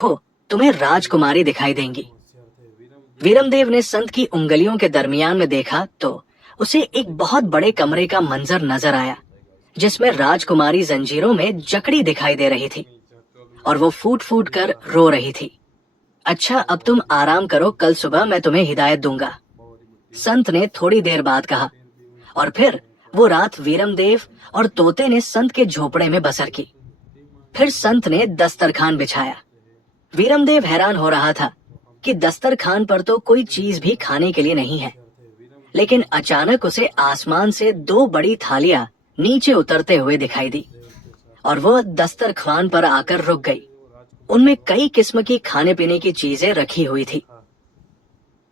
हो, तुम्हें राजकुमारी दिखाई देंगी। वीरमदेव ने संत की उंगलियों के दरमियान में देखा तो उसे एक बहुत बड़े कमरे का मंजर नजर आया, जिसमें राजकुमारी जंजीरों में जकड़ी दिखाई दे रही थी और वो फूट फूट कर रो रही थी। अच्छा, अब तुम आराम करो, कल सुबह मैं तुम्हें हिदायत दूंगा, संत ने थोड़ी देर बाद कहा। और फिर वो रात वीरमदेव और तोते ने संत के झोपड़े में बसर की। फिर संत ने दस्तरखान बिछाया। वीरमदेव हैरान हो रहा था कि दस्तरखान पर तो कोई चीज भी खाने के लिए नहीं है, लेकिन अचानक उसे आसमान से दो बड़ी थालियां नीचे उतरते हुए दिखाई दी और वो दस्तरखान पर आकर रुक गई। उनमें कई किस्म की खाने पीने की चीजें रखी हुई थी।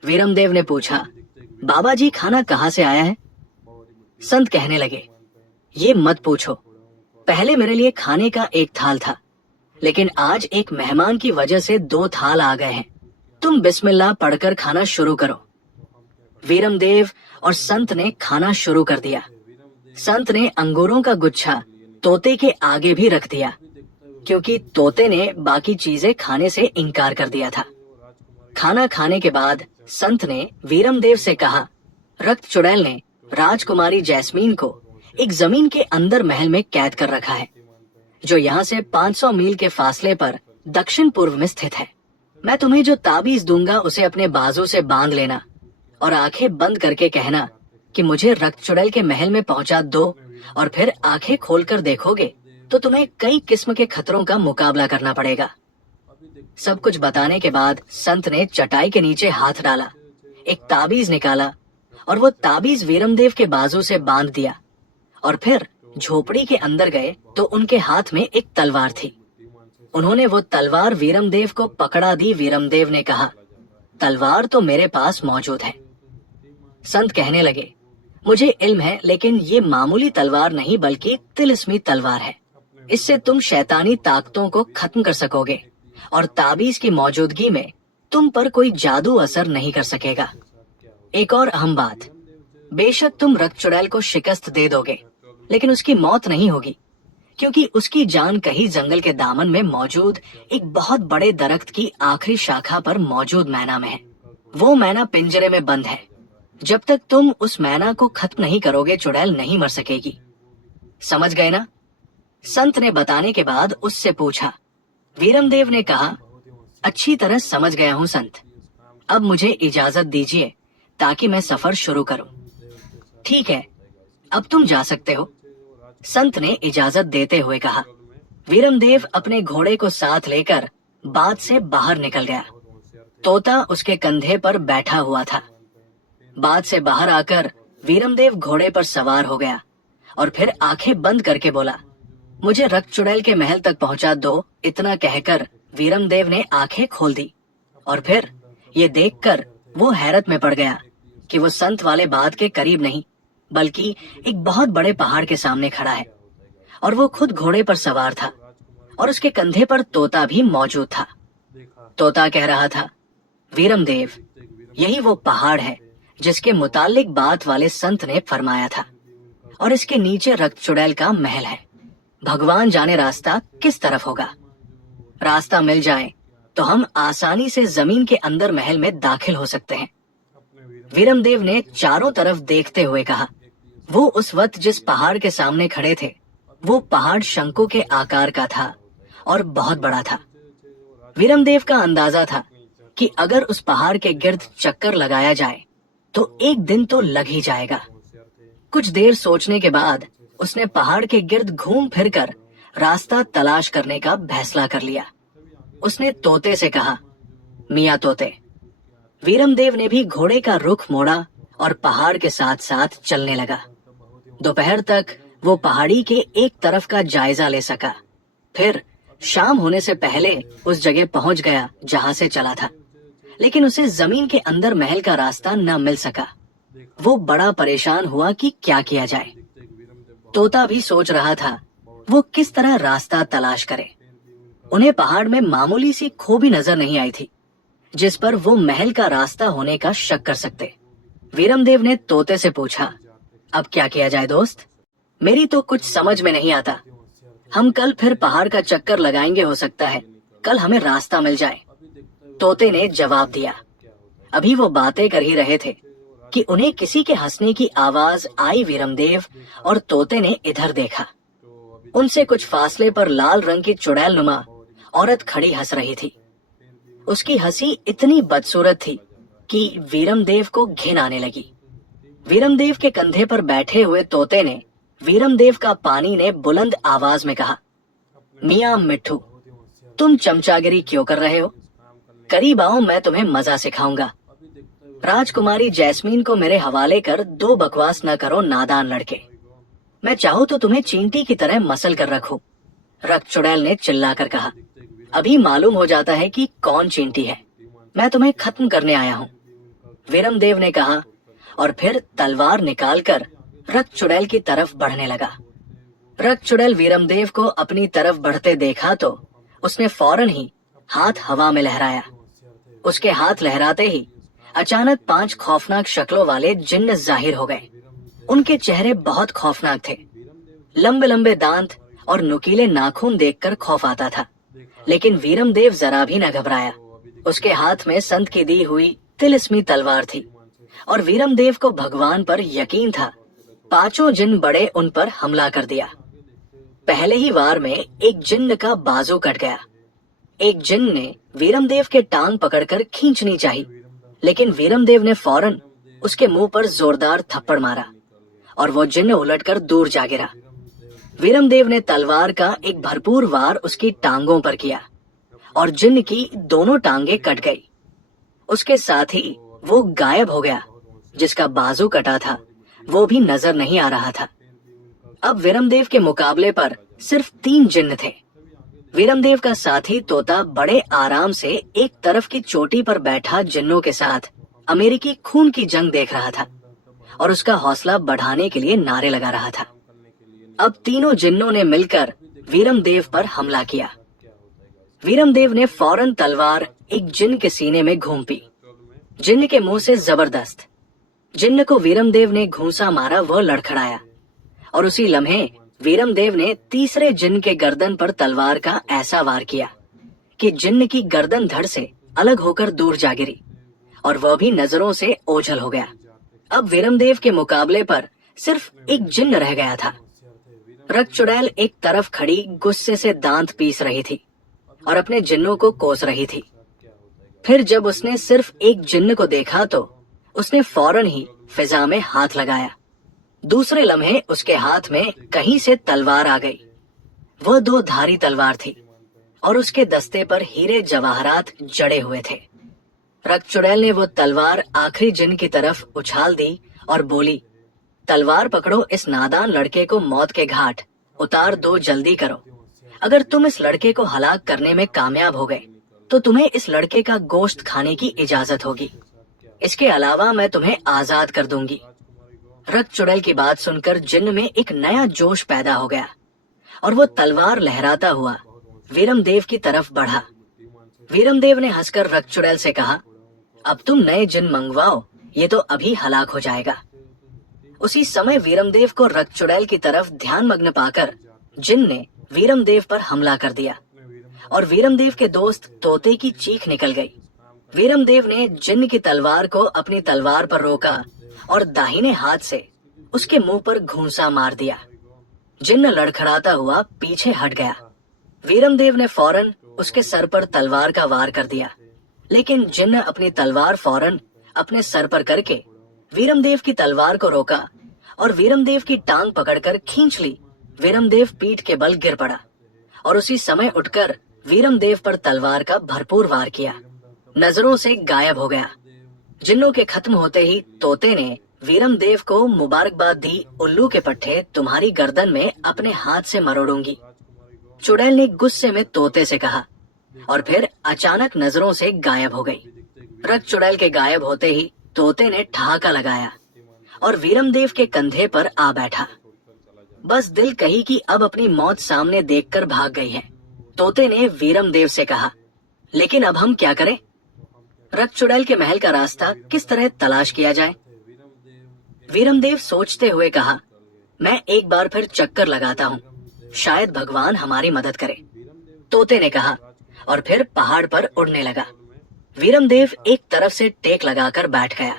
वीरमदेव ने पूछा, बाबा जी, खाना कहाँ से आया है? संत कहने लगे, ये मत पूछो। पहले मेरे लिए खाने का एक थाल था, लेकिन आज एक मेहमान की वजह से दो थाल आ गए हैं। तुम बिस्मिल्लाह पढ़कर खाना शुरू करो। वीरमदेव और संत ने खाना शुरू कर दिया। संत ने अंगूरों का गुच्छा तोते के आगे भी रख दिया, क्योंकि तोते ने बाकी चीजें खाने से इनकार कर दिया था। खाना खाने के बाद संत ने वीरमदेव से कहा, रक्त चुड़ैल ने राजकुमारी जैस्मीन को एक जमीन के अंदर महल में कैद कर रखा है, जो यहाँ से 500 मील के फासले पर दक्षिण पूर्व में स्थित है। मैं तुम्हें जो ताबीज दूंगा उसे अपने बाजू से बांध लेना और आंखें बंद करके कहना कि मुझे रक्त चुड़ैल के महल में पहुंचा दो, और फिर आंखें खोलकर देखोगे तो तुम्हें कई किस्म के खतरों का मुकाबला करना पड़ेगा। सब कुछ बताने के बाद संत ने चटाई के नीचे हाथ डाला, एक ताबीज निकाला और वो ताबीज वीरमदेव के बाजू से बांध दिया और फिर झोपड़ी के अंदर गए तो उनके हाथ में एक तलवार थी। उन्होंने वो तलवार वीरमदेव को पकड़ा दी। वीरमदेव ने कहा, तलवार तो मेरे पास मौजूद है। संत कहने लगे, मुझे इल्म है, लेकिन ये मामूली तलवार नहीं बल्कि तिलिस्मी तलवार है। इससे तुम शैतानी ताकतों को खत्म कर सकोगे और ताबीज की मौजूदगी में तुम पर कोई जादू असर नहीं कर सकेगा। एक और अहम बात, बेशक तुम रक्त चुड़ैल को शिकस्त दे दोगे, लेकिन उसकी मौत नहीं होगी, क्योंकि उसकी जान कहीं जंगल के दामन में मौजूद एक बहुत बड़े दरख्त की आखिरी शाखा पर मौजूद मैना में है। वो मैना पिंजरे में बंद है। जब तक तुम उस मैना को खत्म नहीं करोगे, चुड़ैल नहीं मर सकेगी। समझ गए ना? संत ने बताने के बाद उससे पूछा। वीरमदेव ने कहा, अच्छी तरह समझ गया हूँ संत। अब मुझे इजाजत दीजिए ताकि मैं सफर शुरू करूं। ठीक है, अब तुम जा सकते हो, संत ने इजाजत देते हुए कहा। वीरमदेव अपने घोड़े को साथ लेकर बाग से बाहर निकल गया। तोता उसके कंधे पर बैठा हुआ था। बाग से बाहर आकर वीरमदेव घोड़े पर सवार हो गया और फिर आंखें बंद करके बोला, मुझे रक्त चुड़ैल के महल तक पहुंचा दो। इतना कहकर वीरमदेव ने आंखें खोल दी और फिर ये देखकर वो हैरत में पड़ गया कि वो संत वाले बाग के करीब नहीं बल्कि एक बहुत बड़े पहाड़ के सामने खड़ा है और वो खुद घोड़े पर सवार था और उसके कंधे पर तोता भी मौजूद था। तोता कह रहा था, वीरमदेव, यही वो पहाड़ है जिसके मुतालिक बात वाले संत ने फरमाया था और इसके नीचे रक्त चुड़ैल का महल है। भगवान जाने रास्ता किस तरफ होगा। रास्ता मिल जाए तो हम आसानी से जमीन के अंदर महल में दाखिल हो सकते हैं। वीरमदेव ने चारों तरफ देखते हुए कहा। वो उस वक्त जिस पहाड़ के सामने खड़े थे, वो पहाड़ शंकु के आकार का था और बहुत बड़ा था। वीरमदेव का अंदाजा था कि अगर उस पहाड़ के गिर्द चक्कर लगाया जाए तो एक दिन तो लग ही जाएगा। कुछ देर सोचने के बाद उसने पहाड़ के गिर्द घूम फिरकर रास्ता तलाश करने का फैसला कर लिया। उसने तोते से कहा, मियाँ तोते। वीरमदेव ने भी घोड़े का रुख मोड़ा और पहाड़ के साथ साथ चलने लगा। दोपहर तक वो पहाड़ी के एक तरफ का जायजा ले सका। फिर शाम होने से पहले उस जगह पहुंच गया जहां से चला था, लेकिन उसे जमीन के अंदर महल का रास्ता न मिल सका। वो बड़ा परेशान हुआ कि क्या किया जाए। तोता भी सोच रहा था वो किस तरह रास्ता तलाश करे। उन्हें पहाड़ में मामूली सी खो भी नजर नहीं आई थी जिस पर वो महल का रास्ता होने का शक कर सकते। वीरमदेव ने तोते से पूछा, अब क्या किया जाए दोस्त? मेरी तो कुछ समझ में नहीं आता। हम कल फिर पहाड़ का चक्कर लगाएंगे, हो सकता है कल हमें रास्ता मिल जाए। तोते ने जवाब दिया। अभी वो बातें कर ही रहे थे कि उन्हें किसी के हंसने की आवाज आई। वीरमदेव और तोते ने इधर देखा। उनसे कुछ फासले पर लाल रंग की चुड़ैल नुमा औरत खड़ी हंस रही थी। उसकी हंसी इतनी बदसूरत थी कि वीरमदेव को घिन आने लगी। वीरमदेव के कंधे पर बैठे हुए तोते ने वीरमदेव का पानी ने बुलंद आवाज में कहा, मियां मिट्ठू, तुम चमचागिरी क्यों कर रहे हो? करीब आओ, मैं तुम्हें मजा सिखाऊंगा। राजकुमारी जैस्मीन को मेरे हवाले कर दो बकवास न करो नादान लड़के। मैं चाहूँ तो तुम्हें चींटी की तरह मसल कर रखूं। रक्त चुड़ैल ने चिल्लाकर कहा। अभी मालूम हो जाता है कि कौन चींटी है। मैं तुम्हें खत्म करने आया हूँ, वीरमदेव ने कहा और फिर तलवार निकालकर रक्त चुड़ैल की तरफ बढ़ने लगा। रक्त चुड़ैल वीरमदेव को अपनी तरफ बढ़ते देखा तो उसने फौरन ही हाथ हवा में लहराया। उसके हाथ लहराते ही अचानक 5 खौफनाक शक्लों वाले जिन्न जाहिर हो गए। उनके चेहरे बहुत खौफनाक थे। लंबे लंबे दांत और नुकीले नाखून देखकर खौफ आता था, लेकिन वीरमदेव जरा भी न घबराया। उसके हाथ में संत की दी हुई तिलिस्मी तलवार थी और वीरमदेव को भगवान पर यकीन था। 5 जिन्न बड़े उन पर हमला कर दिया। पहले ही वार में एक जिन्न का बाजू कट गया। एक जिन्न ने वीरमदेव के टांग पकड़कर खींचनी चाही, लेकिन वीरमदेव ने फौरन उसके मुंह पर जोरदार थप्पड़ मारा और वो जिन्न उलटकर दूर जा गिरा। वीरमदेव ने तलवार का एक भरपूर वार उसकी टांगों पर किया और जिन्न की दोनों टांगे कट गई। उसके साथ ही वो गायब हो गया। जिसका बाजू कटा था वो भी नजर नहीं आ रहा था। अब वीरमदेव के मुकाबले पर सिर्फ 3 जिन्न थे। वीरमदेव का साथी तोता बड़े आराम से एक तरफ की चोटी पर बैठा जिन्नों के साथ अमेरिकी खून की जंग देख रहा था और उसका हौसला बढ़ाने के लिए नारे लगा रहा था। अब तीनों जिन्नों ने मिलकर वीरमदेव पर हमला किया। वीरमदेव ने फौरन तलवार एक जिन्न के सीने में घूंपी। जिन्न के मुंह से जबरदस्त। जिन्न को वीरमदेव ने घूंसा मारा, वह लड़खड़ाया और उसी लम्हे वीरमदेव ने तीसरे जिन्न के गर्दन पर तलवार का ऐसा वार किया कि जिन्न की गर्दन धड़ से अलग होकर दूर जा गिरी और वह भी नजरों से ओझल हो गया। अब वीरमदेव के मुकाबले पर सिर्फ एक जिन्न रह गया था। रक्त चुड़ैल एक तरफ खड़ी गुस्से से दांत पीस रही थी और अपने जिन्नों को कोस रही थी। फिर जब उसने सिर्फ एक जिन्न को देखा तो उसने फौरन ही फिजा में हाथ लगाया। दूसरे लम्हे उसके हाथ में कहीं से तलवार आ गई। वह 2 धारी तलवार थी और उसके दस्ते पर हीरे जवाहरात जड़े हुए थे। रक्त चुड़ैल ने वो तलवार आखिरी जिन्न की तरफ उछाल दी और बोली, तलवार पकड़ो, इस नादान लड़के को मौत के घाट उतार दो, जल्दी करो। अगर तुम इस लड़के को हलाक करने में कामयाब हो गए तो तुम्हें इस लड़के का गोश्त खाने की इजाजत होगी। इसके अलावा मैं तुम्हें आजाद कर दूंगी। रक्त चुड़ैल की बात सुनकर जिन्न में एक नया जोश पैदा हो गया और वो तलवार लहराता हुआ वीरमदेव की तरफ बढ़ा। वीरमदेव ने हंसकर रक्त चुड़ैल से कहा, अब तुम नए जिन्न मंगवाओ, ये तो अभी हलाक हो जाएगा। उसी समय वीरमदेव को रक्त चुड़ैल की तरफ ध्यान मग्न पाकर जिन्न ने वीरमदेव पर हमला कर दिया और वीरमदेव के दोस्त तोते की चीख निकल गई। वीरमदेव ने जिन्न की तलवार को अपनी तलवार पर रोका और दाहिने हाथ से उसके मुंह पर घूंसा मार दिया। जिन्न लड़खड़ाता हुआ पीछे हट गया। वीरमदेव ने फौरन उसके सर पर तलवार का वार कर दिया, लेकिन जिन्न अपनी तलवार फौरन अपने सर पर करके वीरमदेव की तलवार को रोका और वीरमदेव की टांग पकड़कर खींच ली। वीरमदेव पीठ के बल गिर पड़ा और उसी समय उठकर वीरमदेव पर तलवार का भरपूर वार किया। नजरों से गायब हो गया। जिन्नों के खत्म होते ही तोते ने वीरमदेव को मुबारकबाद दी, उल्लू के पट्टे, तुम्हारी गर्दन में अपने हाथ से मरोड़ूंगी। चुड़ैल ने गुस्से में तोते से कहा और फिर अचानक नजरों से गायब हो गई। रक्त चुड़ैल के गायब होते ही तोते ने ठहाका लगाया और वीरमदेव के कंधे पर आ बैठा। बस दिल कही कि अब अपनी मौत सामने देखकर भाग गई है। तोते ने वीरमदेव से कहा, लेकिन अब हम क्या करें? रक्त चुड़ैल के महल का रास्ता किस तरह तलाश किया जाए? वीरमदेव सोचते हुए कहा, मैं एक बार फिर चक्कर लगाता हूँ, शायद भगवान हमारी मदद करे। तोते ने कहा और फिर पहाड़ पर उड़ने लगा। वीरमदेव एक तरफ से टेक लगाकर बैठ गया।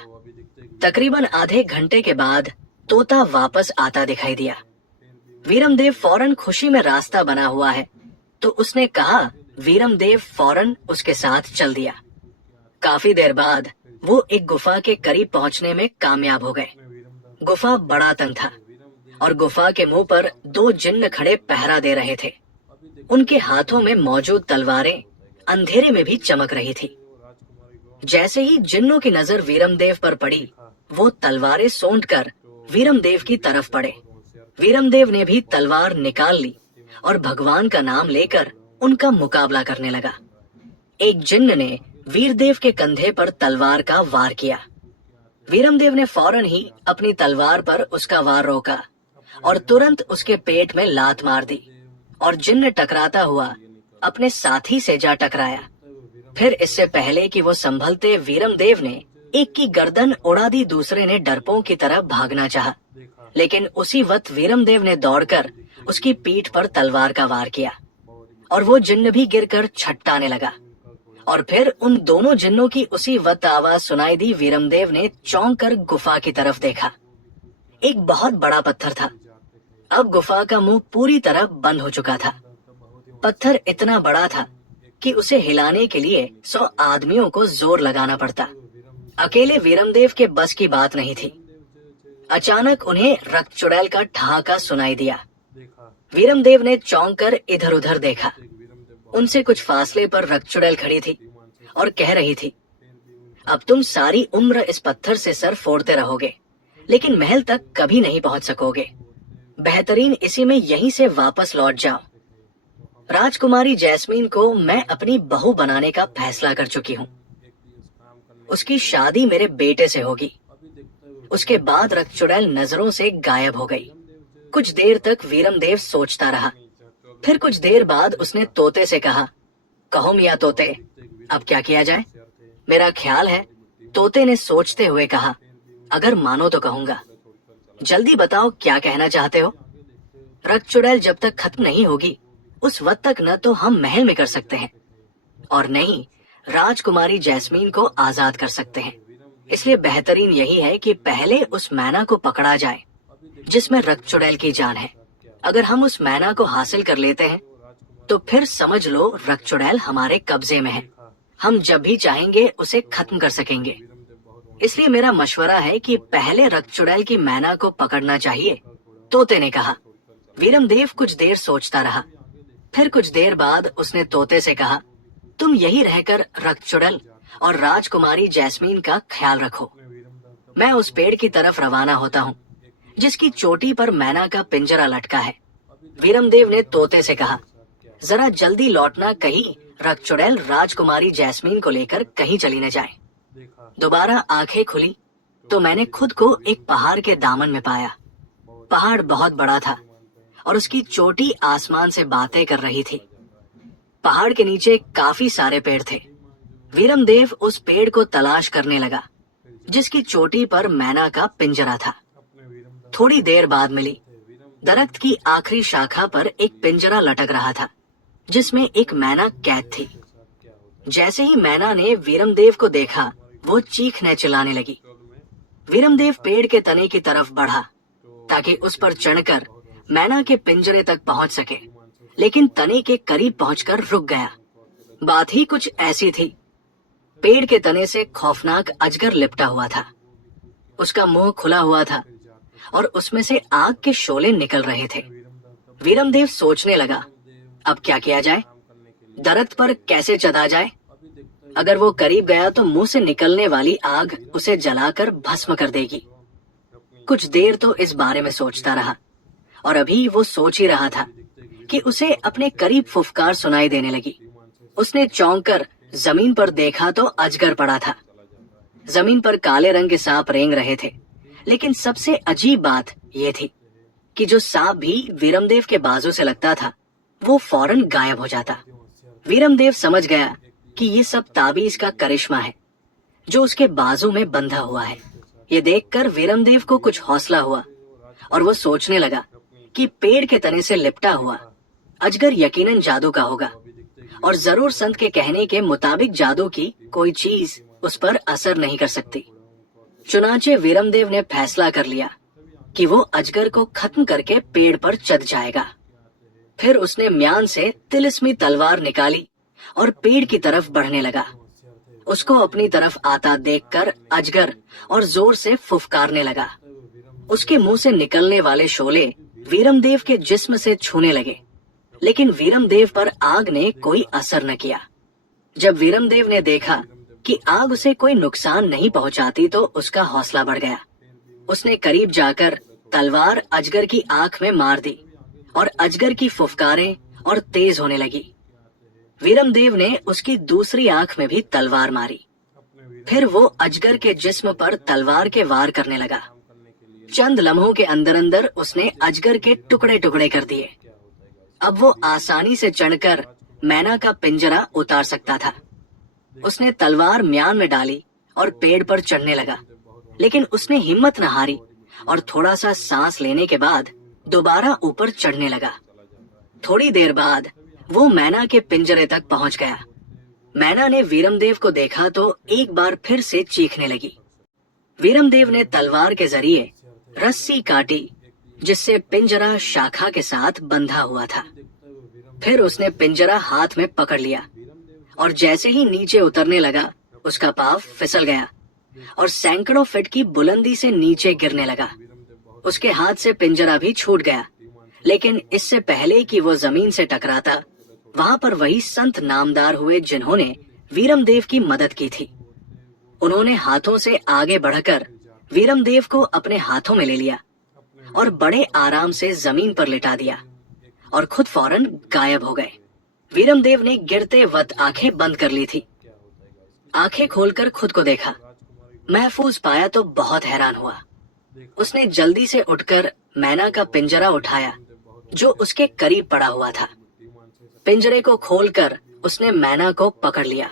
तकरीबन आधे घंटे के बाद तोता वापस आता दिखाई दिया। वीरमदेव फौरन खुशी में रास्ता बना हुआ है, तो उसने कहा। वीरमदेव फौरन उसके साथ चल दिया। काफी देर बाद वो एक गुफा के करीब पहुंचने में कामयाब हो गए। गुफा बड़ा तंग था और गुफा के मुंह पर 2 जिन्न खड़े पहरा दे रहे थे। उनके हाथों में मौजूद तलवारें अंधेरे में भी चमक रही थी। जैसे ही जिन्नों की नजर वीरमदेव पर पड़ी, वो तलवारें सोंटकर वीरमदेव की तरफ पड़े। वीरमदेव ने भी तलवार निकाल ली और भगवान का नाम लेकर उनका मुकाबला करने लगा। एक जिन्न ने वीरदेव के कंधे पर तलवार का वार किया। वीरमदेव ने फौरन ही अपनी तलवार पर उसका वार रोका और तुरंत उसके पेट में लात मार दी और जिन्न टकराता हुआ अपने साथी से जा टकराया। फिर इससे पहले कि वो संभलते, वीरमदेव ने एक की गर्दन उड़ा दी, दूसरे ने डरपों की तरह भागना चाहा, लेकिन उसी वक्त वीरमदेव ने दौड़कर उसकी पीठ पर तलवार का वार किया और वो जिन्न भी गिरकर छटकाने लगा। और फिर उन दोनों जिन्नों की उसी वक्त आवाज सुनाई दी। वीरमदेव ने चौंक कर गुफा की तरफ देखा। एक बहुत बड़ा पत्थर था। अब गुफा का मुंह पूरी तरह बंद हो चुका था। पत्थर इतना बड़ा था कि उसे हिलाने के लिए 100 आदमियों को जोर लगाना पड़ता। अकेले वीरमदेव के बस की बात नहीं थी। अचानक उन्हें रक्त चुड़ैल का ठहाका सुनाई दिया। वीरमदेव ने चौंक कर इधर उधर देखा। उनसे कुछ फासले पर रक्त चुड़ैल खड़ी थी और कह रही थी, अब तुम सारी उम्र इस पत्थर से सर फोड़ते रहोगे, लेकिन महल तक कभी नहीं पहुंच सकोगे। बेहतरीन इसी में यहीं से वापस लौट जाओ। राजकुमारी जैस्मीन को मैं अपनी बहू बनाने का फैसला कर चुकी हूँ। उसकी शादी मेरे बेटे से होगी। उसके बाद रक्त चुड़ैल नजरों से गायब हो गई। कुछ देर तक वीरमदेव सोचता रहा। फिर कुछ देर बाद उसने तोते से कहा, कहो मियाँ तोते, अब क्या किया जाए? मेरा ख्याल है, तोते ने सोचते हुए कहा, अगर मानो तो कहूंगा। जल्दी बताओ क्या कहना चाहते हो? रक्त चुड़ैल जब तक खत्म नहीं होगी, उस वक्त तक न तो हम महल में कर सकते हैं और नहीं राजकुमारी जैस्मीन को आजाद कर सकते हैं। इसलिए बेहतरीन यही है कि पहले उस मैना को पकड़ा जाए जिसमें रक्त चुड़ैल की जान है। अगर हम उस मैना को हासिल कर लेते हैं तो फिर समझ लो रक्त चुड़ैल हमारे कब्जे में है। हम जब भी चाहेंगे उसे खत्म कर सकेंगे। इसलिए मेरा मशवरा है कि पहले रक्त चुड़ैल की मैना को पकड़ना चाहिए, तोते ने कहा। वीरमदेव कुछ देर सोचता रहा। फिर कुछ देर बाद उसने तोते से कहा, तुम यही रहकर रक्त चुड़ैल और राजकुमारी जैस्मीन का ख्याल रखो। मैं उस पेड़ की तरफ रवाना होता हूँ जिसकी चोटी पर मैना का पिंजरा लटका है। वीरमदेव ने तोते से कहा, जरा जल्दी लौटना, कहीं रक्त चुड़ैल राजकुमारी जैस्मीन को लेकर कहीं चली न जाए। दोबारा आंखें खुली तो मैंने खुद को एक पहाड़ के दामन में पाया। पहाड़ बहुत बड़ा था और उसकी चोटी आसमान से बातें कर रही थी। पहाड़ के नीचे काफी सारे पेड़ थे। वीरमदेव उस पेड़ को तलाश करने लगा जिसकी चोटी पर मैना का पिंजरा था। थोड़ी देर बाद मिली। दरख्त की आखिरी शाखा पर एक पिंजरा लटक रहा था जिसमें एक मैना कैद थी। जैसे ही मैना ने वीरमदेव को देखा, वो चीखने चिल्लाने लगी। वीरमदेव पेड़ के तने की तरफ बढ़ा ताकि उस पर चढ़कर मैना के पिंजरे तक पहुंच सके, लेकिन तने के करीब पहुंचकर रुक गया। बात ही कुछ ऐसी थी। पेड़ के तने से खौफनाक अजगर लिपटा हुआ था। उसका मुंह खुला हुआ था और उसमें से आग के शोले निकल रहे थे। वीरमदेव सोचने लगा, अब क्या किया जाए? दरख्त पर कैसे चढ़ा जाए? अगर वो करीब गया तो मुंह से निकलने वाली आग उसे जलाकर भस्म कर देगी। कुछ देर तो इस बारे में सोचता रहा और अभी वो सोच ही रहा था कि उसे अपने करीब फुफकार सुनाई देने लगी। उसने चौंक कर जमीन पर देखा तो अजगर पड़ा था। जमीन पर काले रंग के सांप रेंग रहे थे, लेकिन सबसे अजीब बात ये थी कि जो सांप भी वीरमदेव के बाजू से लगता था वो फौरन गायब हो जाता। वीरमदेव समझ गया कि ये सब ताबीज का करिश्मा है जो उसके बाजू में बंधा हुआ है। ये देखकर वीरमदेव को कुछ हौसला हुआ और वो सोचने लगा कि पेड़ के तने से लिपटा हुआ अजगर यकीनन जादू का होगा और जरूर संत के कहने के मुताबिक जादू की कोई चीज उस पर असर नहीं कर सकती। चुनाचे वीरमदेव ने फैसला कर लिया कि वो अजगर को खत्म करके पेड़ पर चढ़ जाएगा। फिर उसने म्यान से तिलिस्मी तलवार निकाली और पेड़ की तरफ बढ़ने लगा। उसको अपनी तरफ आता देखकर अजगर और जोर से फुफकारने लगा। उसके मुंह से निकलने वाले शोले वीरमदेव के जिस्म से छूने लगे, लेकिन वीरमदेव पर आग ने कोई असर न किया। जब वीरमदेव ने देखा कि आग उसे कोई नुकसान नहीं पहुंचाती तो उसका हौसला बढ़ गया। उसने करीब जाकर तलवार अजगर की आंख में मार दी और अजगर की फुफकारें और तेज होने लगी। वीरमदेव ने उसकी दूसरी आंख में भी तलवार मारी। फिर वो अजगर के जिस्म पर तलवार के वार करने लगा। चंद लम्हों के अंदर अंदर उसने अजगर के टुकड़े टुकड़े कर दिए। अब वो आसानी से चढ़कर मैना का पिंजरा उतार सकता था। उसने तलवार म्यान में डाली और पेड़ पर चढ़ने लगा, लेकिन उसने हिम्मत न हारी और थोड़ा सा सांस लेने के बाद दोबारा ऊपर चढ़ने लगा। थोड़ी देर बाद वो मैना के पिंजरे तक पहुंच गया। मैना ने वीरमदेव को देखा तो एक बार फिर से चीखने लगी। वीरमदेव ने तलवार के जरिए रस्सी काटी जिससे पिंजरा शाखा के साथ बंधा हुआ था। फिर उसने पिंजरा हाथ में पकड़ लिया और जैसे ही नीचे उतरने लगा उसका पांव फिसल गया और सैकड़ों फीट की बुलंदी से नीचे गिरने लगा। उसके हाथ से पिंजरा भी छूट गया, लेकिन इससे पहले कि वो जमीन से टकराता वहां पर वही संत नामदार हुए जिन्होंने वीरमदेव की मदद की थी। उन्होंने हाथों से आगे बढ़कर वीरमदेव को अपने हाथों में ले लिया और बड़े आराम से जमीन पर लिटा दिया और खुद फौरन गायब हो गए। वीरमदेव ने गिरते वक्त आंखें बंद कर ली थी। आंखें खोलकर खुद को देखा, महफूज पाया तो बहुत हैरान हुआ। उसने जल्दी से उठकर मैना का पिंजरा उठाया जो उसके करीब पड़ा हुआ था। पिंजरे को खोलकर उसने मैना को पकड़ लिया।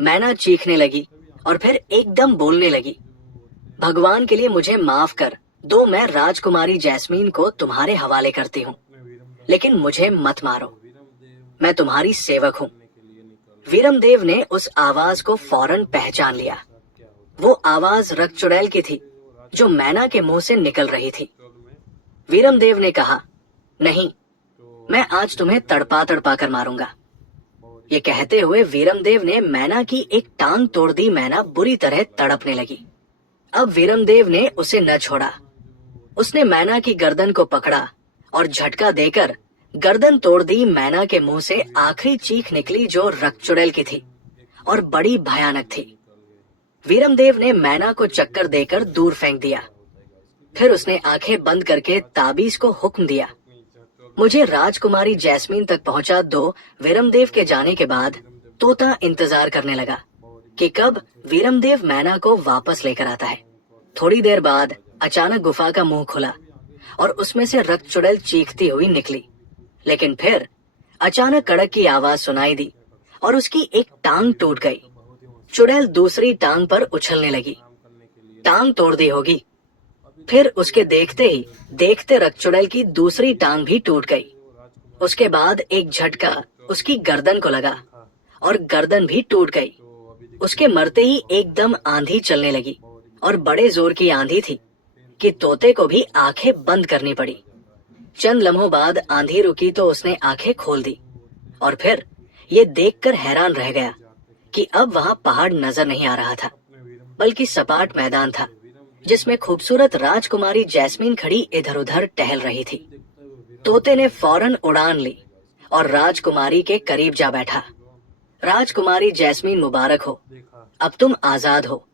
मैना चीखने लगी और फिर एकदम बोलने लगी, भगवान के लिए मुझे माफ कर दो, मैं राजकुमारी जैस्मीन को तुम्हारे हवाले करती हूँ, लेकिन मुझे मत मारो, मैं तुम्हारी सेवक हूँ। वीरमदेव ने उस आवाज को फौरन पहचान लिया। वो आवाज रक्त चुड़ैल की थी जो मैना के मुंह से निकल रही थी। वीरमदेव ने कहा, नहीं, मैं आज तुम्हें तड़पा तड़पा कर मारूंगा। ये कहते हुए वीरमदेव ने मैना की एक टांग तोड़ दी। मैना बुरी तरह तड़पने लगी। अब वीरमदेव ने उसे न छोड़ा। उसने मैना की गर्दन को पकड़ा और झटका देकर गर्दन तोड़ दी। मैना के मुंह से आखिरी चीख निकली जो रक्त चुड़ैल की थी और बड़ी भयानक थी। वीरमदेव ने मैना को चक्कर देकर दूर फेंक दिया। फिर उसने आंखें बंद करके ताबीज को हुक्म दिया, मुझे राजकुमारी जैस्मीन तक पहुंचा दो। वीरमदेव के जाने के बाद तोता इंतजार करने लगा कि कब वीरमदेव मैना को वापस लेकर आता है। थोड़ी देर बाद अचानक गुफा का मुंह खुला और उसमें से रक्त चुड़ैल चीखती हुई निकली, लेकिन फिर अचानक कड़क की आवाज सुनाई दी और उसकी एक टांग टूट गई। चुड़ैल दूसरी टांग पर उछलने लगी। टांग तोड़ दी होगी। फिर उसके देखते ही देखते रक्त चुड़ैल की दूसरी टांग भी टूट गई। उसके बाद एक झटका उसकी गर्दन को लगा और गर्दन भी टूट गई। उसके मरते ही एकदम आंधी चलने लगी और बड़े जोर की आंधी थी कि तोते को भी आंखें बंद करनी पड़ी। चंद लम्हों बाद आंधी रुकी तो उसने आंखें खोल दी और फिर ये देखकर हैरान रह गया कि अब वहां पहाड़ नजर नहीं आ रहा था, बल्कि सपाट मैदान था जिसमें खूबसूरत राजकुमारी जैस्मीन खड़ी इधर उधर टहल रही थी। तोते ने फौरन उड़ान ली और राजकुमारी के करीब जा बैठा। राजकुमारी जैस्मीन मुबारक हो, अब तुम आजाद हो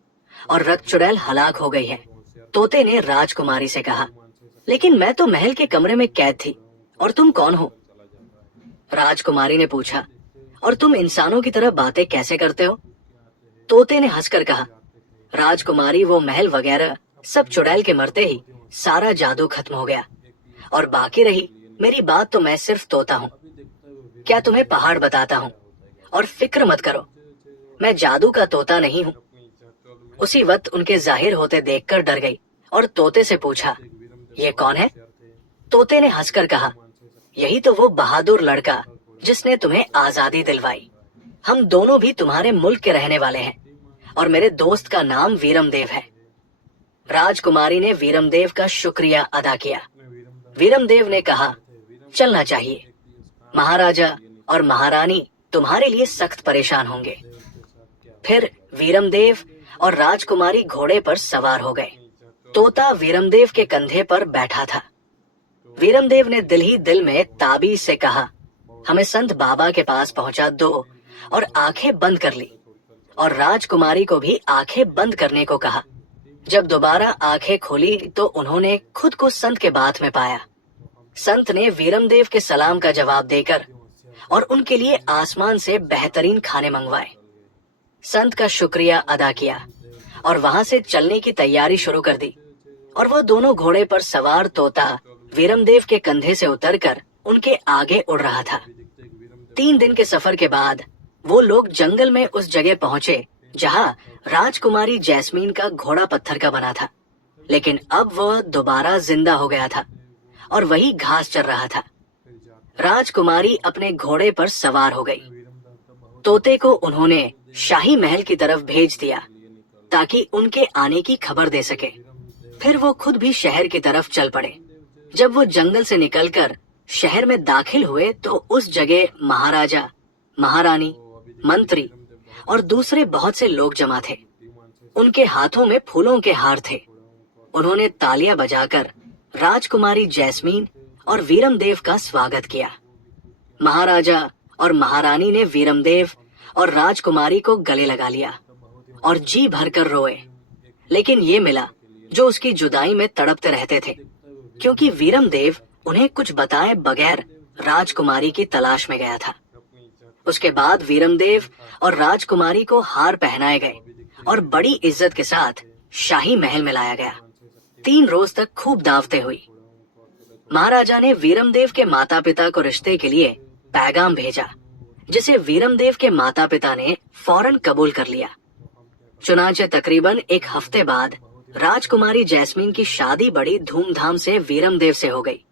और रक्त चुड़ैल हलाक हो गई है। तोते ने राजकुमारी से कहा, लेकिन मैं तो महल के कमरे में कैद थी और तुम कौन हो? राजकुमारी ने पूछा, और तुम इंसानों की तरह बातें कैसे करते हो? तोते ने हंसकर कहा, राजकुमारी वो महल वगैरह सब चुड़ैल के मरते ही सारा जादू खत्म हो गया और बाकी रही मेरी बात तो मैं सिर्फ तोता हूँ। क्या तुम्हें पहाड़ बताता हूँ, और फिक्र मत करो, मैं जादू का तोता नहीं हूँ। उसी वक्त उनके जाहिर होते देखकर डर गई और तोते से पूछा, ये कौन है? तोते ने हंसकर कहा, यही तो वो बहादुर लड़का जिसने तुम्हें आजादी दिलवाई। हम दोनों भी तुम्हारे मुल्क के रहने वाले हैं और मेरे दोस्त का नाम वीरमदेव है। राजकुमारी ने वीरमदेव का शुक्रिया अदा किया। वीरमदेव ने कहा, चलना चाहिए। महाराजा और महारानी तुम्हारे लिए सख्त परेशान होंगे। फिर वीरमदेव और राजकुमारी घोड़े पर सवार हो गए। तोता वीरमदेव के कंधे पर बैठा था। वीरमदेव ने दिल ही दिल में ताबीज से कहा, हमें संत बाबा के पास पहुंचा दो, और आंखें बंद कर ली और राजकुमारी को भी आंखें बंद करने को कहा। जब दोबारा आंखें खोली तो उन्होंने खुद को संत के बात में पाया। संत ने वीरमदेव के सलाम का जवाब देकर और उनके लिए आसमान से बेहतरीन खाने मंगवाए। संत का शुक्रिया अदा किया और वहां से चलने की तैयारी शुरू कर दी। और वो दोनों घोड़े पर सवार तोता वीरमदेव के कंधे से उतरकर उनके आगे उड़ रहा था। 3 दिन के सफर के बाद वो लोग जंगल में उस जगह पहुंचे जहां राजकुमारी जैस्मीन का घोड़ा पत्थर का बना था, लेकिन अब वह दोबारा जिंदा हो गया था और वही घास चर रहा था। राजकुमारी अपने घोड़े पर सवार हो गई। तोते को उन्होंने शाही महल की तरफ भेज दिया ताकि उनके आने की खबर दे सके। फिर वो खुद भी शहर की तरफ चल पड़े। जब वो जंगल से निकलकर शहर में दाखिल हुए तो उस जगह महाराजा, महारानी, मंत्री और दूसरे बहुत से लोग जमा थे। उनके हाथों में फूलों के हार थे। उन्होंने तालियां बजाकर राजकुमारी जैस्मीन और वीरमदेव का स्वागत किया। महाराजा और महारानी ने वीरमदेव और राजकुमारी को गले लगा लिया और जी भरकर रोए। लेकिन ये मिला जो उसकी जुदाई में तड़पते रहते थे, क्योंकि वीरमदेव उन्हें कुछ बताए बगैर राजकुमारी की तलाश में गया था। उसके बाद वीरमदेव और राजकुमारी को हार पहनाए गए और बड़ी इज्जत के साथ शाही महल में लाया गया। 3 रोज तक खूब दावतें हुई। महाराजा ने वीरमदेव के माता पिता को रिश्ते के लिए पैगाम भेजा, जिसे वीरमदेव के माता पिता ने फौरन कबूल कर लिया। चुनांचे तकरीबन 1 हफ्ते बाद राजकुमारी जैस्मीन की शादी बड़ी धूमधाम से वीरमदेव से हो गई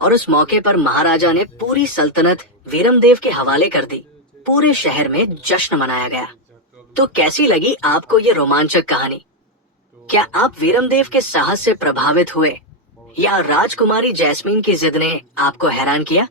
और उस मौके पर महाराजा ने पूरी सल्तनत वीरमदेव के हवाले कर दी। पूरे शहर में जश्न मनाया गया। तो कैसी लगी आपको ये रोमांचक कहानी? क्या आप वीरमदेव के साहस से प्रभावित हुए या राजकुमारी जैस्मीन की जिद ने आपको हैरान किया?